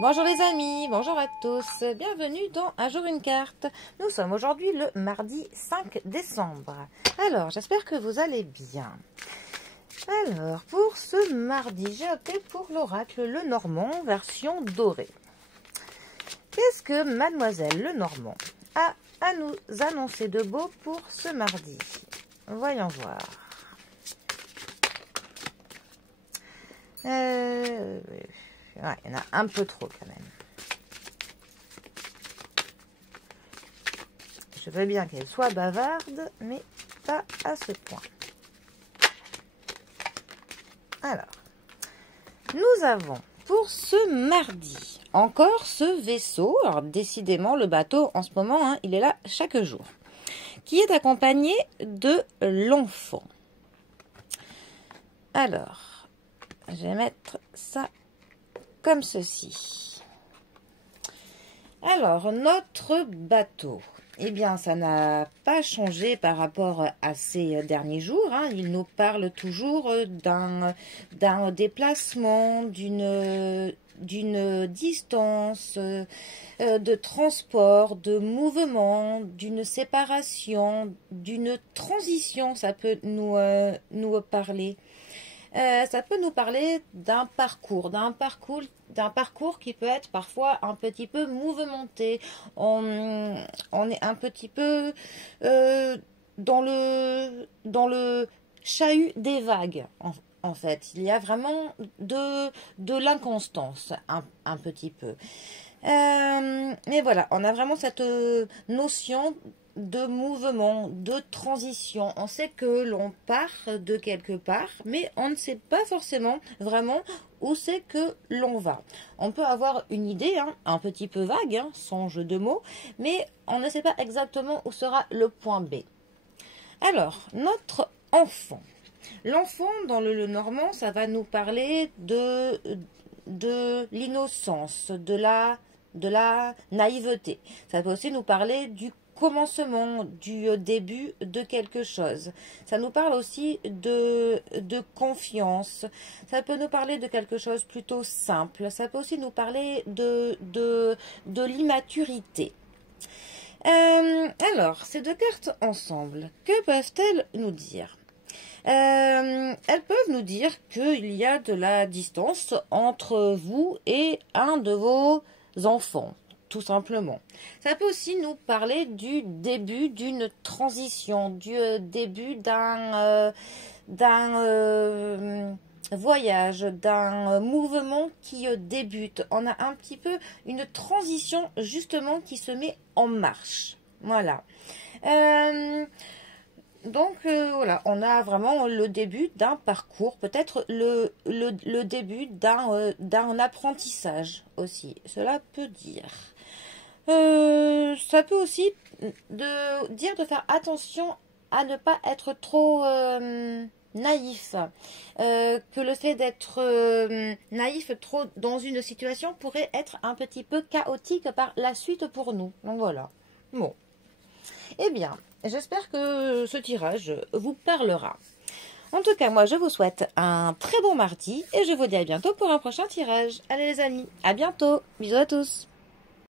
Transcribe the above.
Bonjour les amis, bonjour à tous, bienvenue dans Un jour une carte. Nous sommes aujourd'hui le mardi 5 décembre. Alors, j'espère que vous allez bien. Alors, pour ce mardi, j'ai opté pour l'oracle Lenormand, version dorée. Qu'est-ce que Mademoiselle Lenormand a à nous annoncer de beau pour ce mardi? Voyons voir. Ouais, il y en a un peu trop quand même. Je veux bien qu'elle soit bavarde, mais pas à ce point. Alors, nous avons pour ce mardi encore ce vaisseau. Alors, décidément, le bateau, en ce moment, hein, il est là chaque jour. Qui est accompagné de l'enfant. Alors, je vais mettre ça comme ceci. Alors, notre bateau, eh bien, ça n'a pas changé par rapport à ces derniers jours. Hein. Il nous parle toujours d'un déplacement, d'une distance, de transport, de mouvement, d'une séparation, d'une transition. Ça peut nous parler. Ça peut nous parler d'un parcours qui peut être parfois un petit peu mouvementé. On est un petit peu dans le chahut des vagues, en fait. Il y a vraiment de l'inconstance, un petit peu. Mais voilà, on a vraiment cette notion de mouvement, de transition. On sait que l'on part de quelque part, mais on ne sait pas forcément vraiment où c'est que l'on va. On peut avoir une idée, hein, un petit peu vague, hein, sans jeu de mots, mais on ne sait pas exactement où sera le point B. Alors, notre enfant. L'enfant, dans le Lenormand, ça va nous parler de l'innocence, de la naïveté. Ça peut aussi nous parler du commencement, du début de quelque chose. Ça nous parle aussi de confiance. Ça peut nous parler de quelque chose plutôt simple. Ça peut aussi nous parler de l'immaturité. Alors, ces deux cartes ensemble, que peuvent-elles nous dire? Elles peuvent nous dire qu'il y a de la distance entre vous et un de vos enfants, tout simplement. Ça peut aussi nous parler du début d'une transition, du début d'un voyage, d'un mouvement qui débute. On a un petit peu une transition justement qui se met en marche. Voilà. Donc voilà, on a vraiment le début d'un parcours, peut-être le début d'un apprentissage aussi, cela peut dire. Ça peut aussi dire de faire attention à ne pas être trop naïf. Que le fait d'être naïf trop dans une situation pourrait être un petit peu chaotique par la suite pour nous. Donc voilà. Bon. Eh bien, j'espère que ce tirage vous parlera. En tout cas, moi, je vous souhaite un très bon mardi et je vous dis à bientôt pour un prochain tirage. Allez les amis, à bientôt. Bisous à tous.